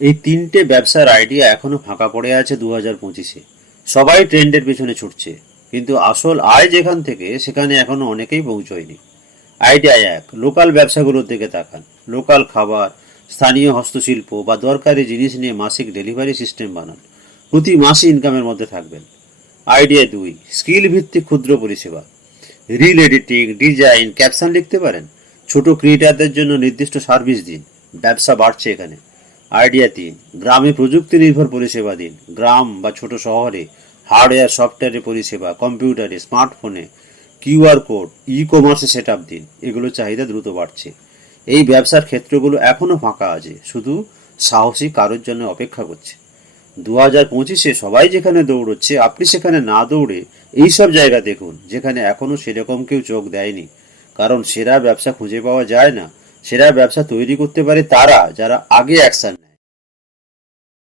এই তিনটে ব্যবসার আইডিয়া এখনো ফাঁকা পড়ে আছে 2025-এ। সবাই ট্রেন্ডের পেছনে ছুটছে, কিন্তু আসল আয় যেখান থেকে সেখানে এখনো অনেকেই পৌঁছয়নি। আইডিয়া এক, লোকাল ব্যবসাগুলোর দিকে তাকান। লোকাল খাবার, স্থানীয় হস্তশিল্প বা দরকারি জিনিস নিয়ে মাসিক ডেলিভারি সিস্টেম বানান। প্রতি মাসে ইনকামের মধ্যে থাকবেন। আইডিয়া দুই, স্কিল ভিত্তিক ক্ষুদ্র পরিষেবা। রিল এডিটিং, ডিজাইন, ক্যাপশন লিখতে পারেন। ছোট ক্রিয়েটারদের জন্য নির্দিষ্ট সার্ভিস দিন। ব্যবসা বাড়ছে এখানে। আইডিয়া তিন, গ্রামে প্রযুক্তি নির্ভর পরিষেবা দিন। গ্রাম বা ছোট শহরে হার্ডওয়্যার সফটওয়্যারের পরিষেবা, কম্পিউটারে, স্মার্টফোনে, কিউআর কোড, ই কমার্সে সেট আপ দিন। এগুলো চাহিদা দ্রুত বাড়ছে। এই ব্যবসার ক্ষেত্রগুলো এখনো ফাঁকা আছে, শুধু সাহসী কারোর জন্য অপেক্ষা করছে। 2025-এ সবাই যেখানে দৌড়চ্ছে, আপনি সেখানে না দৌড়ে এইসব জায়গা দেখুন যেখানে এখনো সেরকম কেউ চোখ দেয়নি। কারণ সেরা ব্যবসা খুঁজে পাওয়া যায় না, সেরা ব্যবসা তৈরি করতে পারে তারা যারা আগে অ্যাকশন